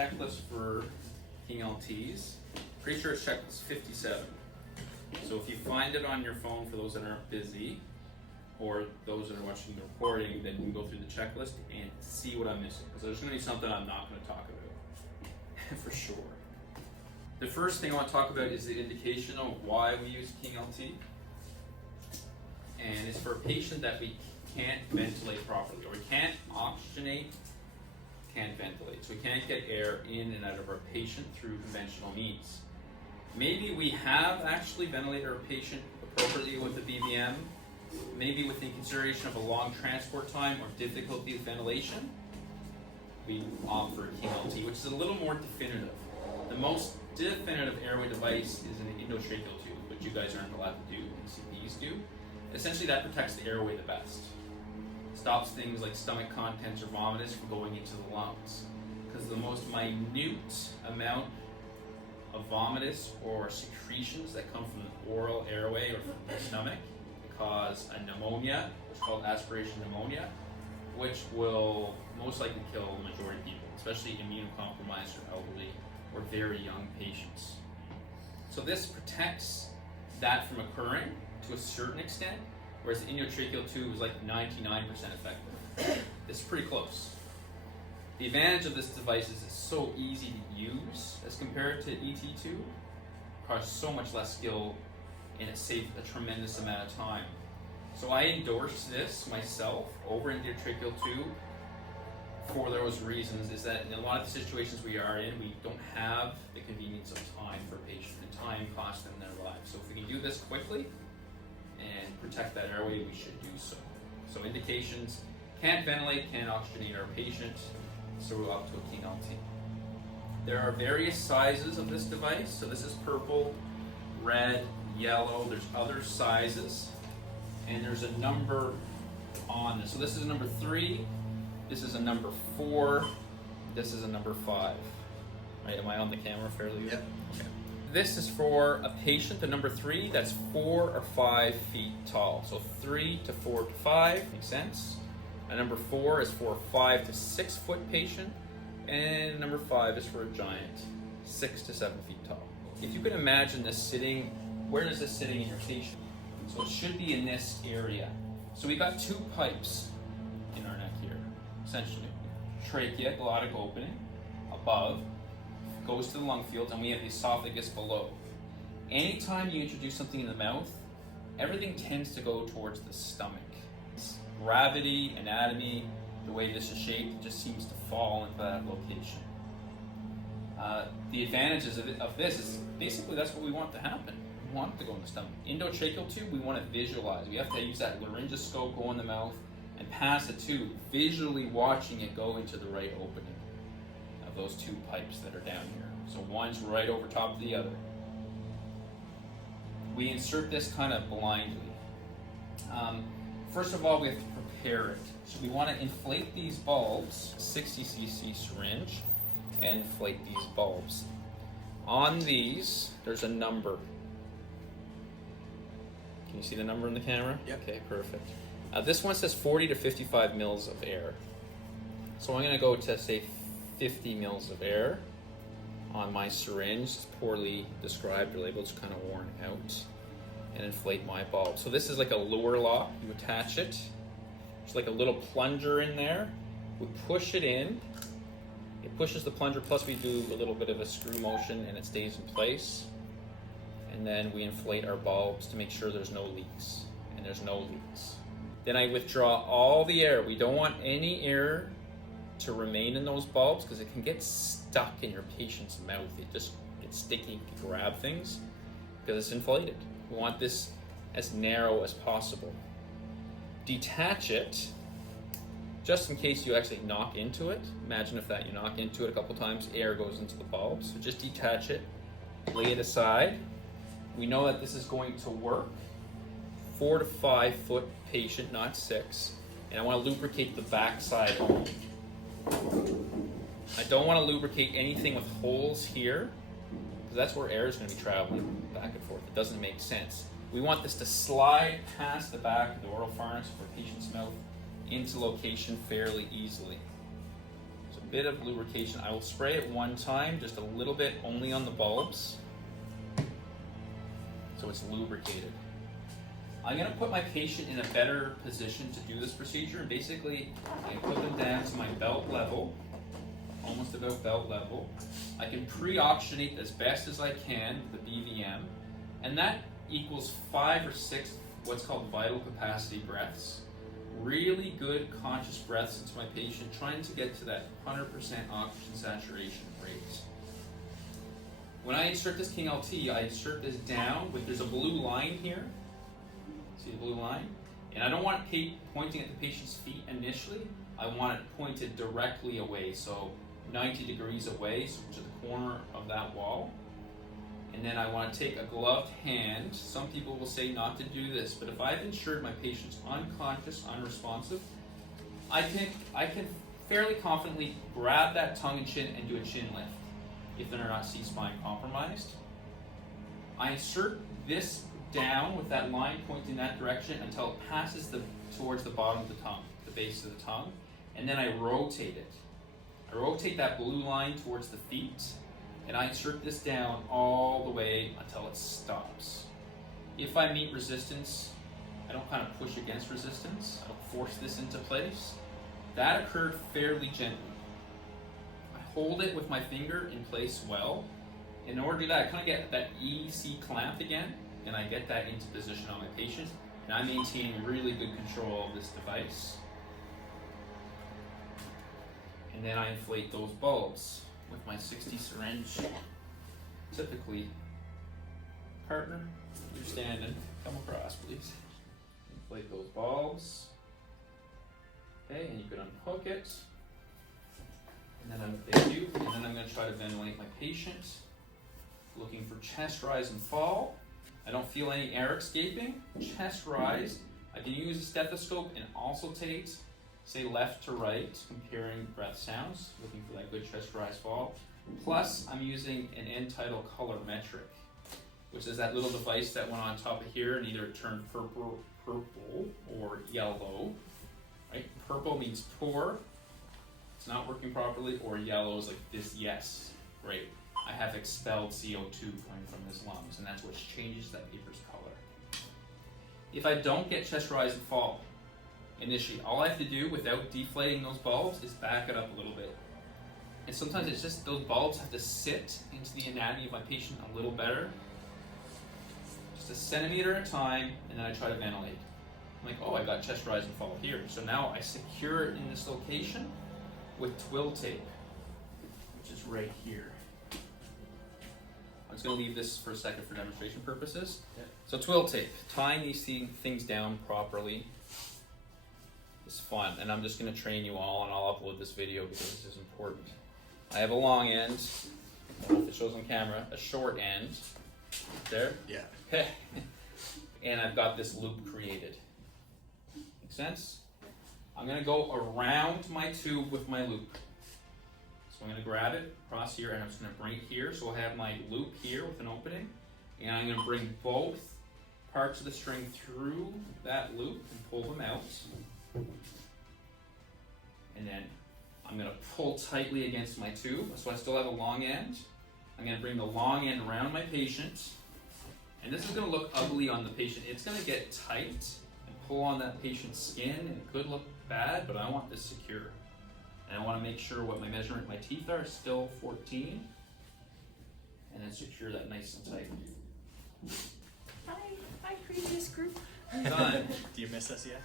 checklist for King LTs. Pretty sure it's checklist 57. So if you find it on your phone, for those that aren't busy, or those that are watching the recording, then you can go through the checklist and see what I'm missing. Because there's going to be something I'm not going to talk about, for sure. The first thing I want to talk about is the indication of why we use King LT. And it's for a patient that we can't ventilate properly, or we can't oxygenate, can't ventilate. So we can't get air in and out of our patient through conventional means. Maybe we have actually ventilated our patient appropriately with the BVM, maybe with the consideration of a long transport time or difficulty with ventilation, we opt for King LT, which is a little more definitive. The most definitive airway device is an endotracheal tube, which you guys aren't allowed to do, NCPs do. Essentially, that protects the airway the best. Stops things like stomach contents or vomitus from going into the lungs. Because the most minute amount of vomitus or secretions that come from the oral airway or from the stomach cause a pneumonia, which is called aspiration pneumonia, which will most likely kill the majority of people, especially immunocompromised or elderly or very young patients. So this protects that from occurring to a certain extent, whereas the endotracheal tube is like 99% effective. It's pretty close. The advantage of this device is it's so easy to use as compared to ET tube. It requires so much less skill and it saves a tremendous amount of time. So I endorse this myself over endotracheal tube for those reasons, is that in a lot of the situations we are in, we don't have the convenience of time for a patient, and time costs them their lives. So if we can do this quickly and protect that airway, we should do so. So indications: can't ventilate, can't oxygenate our patient, so we're up to a King LT. There are various sizes of this device. So this is purple, red, yellow. There's other sizes, and there's a number on this. So this is a number 3, this is a number 4, this is a number 5. Right, am I on the camera fairly good? Yep. Okay. This is for a patient, the number 3, that's 4 or 5 feet tall. So 3 to 4 to 5, makes sense. A number 4 is for a 5 to 6 foot patient, and number 5 is for a giant, 6 to 7 feet tall. If you can imagine this sitting, where is this sitting in your patient? So it should be in this area. So we got 2 pipes in our neck here, essentially. Trachea, glottic opening, above, goes to the lung fields, and we have the esophagus below. Anytime you introduce something in the mouth, everything tends to go towards the stomach. Gravity, anatomy, the way this is shaped, just seems to fall into that location. The advantages of this is basically that's what we want to happen. We want it to go in the stomach. Endotracheal tube, we want to visualize. We have to use that laryngoscope, go in the mouth, and pass the tube, visually watching it go into the right opening of those 2 pipes that are down here. So one's right over top of the other. We insert this kind of blindly. First of all, we have to prepare it. So we want to inflate these bulbs, 60 cc syringe, and inflate these bulbs. On these, there's a number. Can you see the number in the camera? Yep. Okay, perfect. This one says 40 to 55 mils of air. So I'm going to go to, say, 50 mils of air on my syringe. It's poorly described or labeled, it's kind of worn out. And inflate my bulb. So this is like a lure lock. You attach it. There's like a little plunger in there. We push it in. It pushes the plunger, plus we do a little bit of a screw motion and it stays in place. And then we inflate our bulbs to make sure there's no leaks. And there's no leaks. Then I withdraw all the air. We don't want any air to remain in those bulbs because it can get stuck in your patient's mouth. It just gets sticky, you can grab things because it's inflated. We want this as narrow as possible. Detach it, just in case you actually knock into it. Imagine if you knock into it a couple times, air goes into the bulb. So just detach it, lay it aside. We know that this is going to work. 4 to 5 foot patient, not 6. And I want to lubricate the back side only. I don't want to lubricate anything with holes here, because that's where air is going to be traveling back and forth. It doesn't make sense. We want this to slide past the back of the oral pharynx of our patient's mouth into location fairly easily. So bit of lubrication. I will spray it one time, just a little bit, only on the bulbs, so it's lubricated. I'm going to put my patient in a better position to do this procedure, and basically I put them down to my belt level, almost about belt level. I can pre-oxygenate as best as I can with the BVM, and that equals 5 or 6 what's called vital capacity breaths. Really good conscious breaths into my patient, trying to get to that 100% oxygen saturation rate. When I insert this King LT, I insert this down with, there's a blue line here. See the blue line? And I don't want it pointing at the patient's feet initially. I want it pointed directly away, so 90 degrees away, so to the corner of that wall. And then I want to take a gloved hand. Some people will say not to do this, but if I've ensured my patient's unconscious, unresponsive, I can fairly confidently grab that tongue and chin and do a chin lift if they're not C-spine compromised. I insert this down with that line pointing that direction until it passes towards the bottom of the tongue, the base of the tongue, and then I rotate it. I rotate that blue line towards the feet, and I insert this down all the way until it stops. If I meet resistance, I don't kind of push against resistance. I don't force this into place. That occurred fairly gently. I hold it with my finger in place well. In order to do that, I kind of get that EC clamp again, and I get that into position on my patient, and I'm maintaining really good control of this device. And then I inflate those bulbs with my 60 syringe. Typically, partner, you're standing, come across please. Inflate those bulbs. Okay, and you can unhook it. And then I'm going to try to ventilate my patient. Looking for chest rise and fall. I don't feel any air escaping. Chest rise. I can use a stethoscope and auscultate, say left to right, comparing breath sounds, looking for that good chest rise fall. Plus, I'm using an end tidal color metric, which is that little device that went on top of here and either turned purple or yellow. Right? Purple means poor, it's not working properly, or yellow is like this, yes, great. I have expelled CO2 coming from his lungs, and that's what changes that paper's color. If I don't get chest rise and fall initially, all I have to do without deflating those bulbs is back it up a little bit. And sometimes it's just those bulbs have to sit into the anatomy of my patient a little better. Just a centimeter at a time, and then I try to ventilate. I'm like, oh, I got chest rise and fall here. So now I secure it in this location with twill tape, which is right here. I'm just going to leave this for a second for demonstration purposes. Yeah. So twill tape, tying these things down properly is fun, and I'm just going to train you all, and I'll upload this video because this is important. I have a long end, I don't know if it shows on camera, a short end, there? Yeah. Okay. And I've got this loop created. Make sense? I'm going to go around my tube with my loop. So I'm going to grab it across here, and I'm just going to bring it here. So I have my loop here with an opening, and I'm going to bring both parts of the string through that loop and pull them out. And then I'm going to pull tightly against my tube, so I still have a long end. I'm going to bring the long end around my patient, and this is going to look ugly on the patient. It's going to get tight and pull on that patient's skin, and it could look bad, but I want this secure. And I want to make sure what my measurement, my teeth are still 14, and then secure that nice and tight. Hi previous group. Done. Do you miss us yet?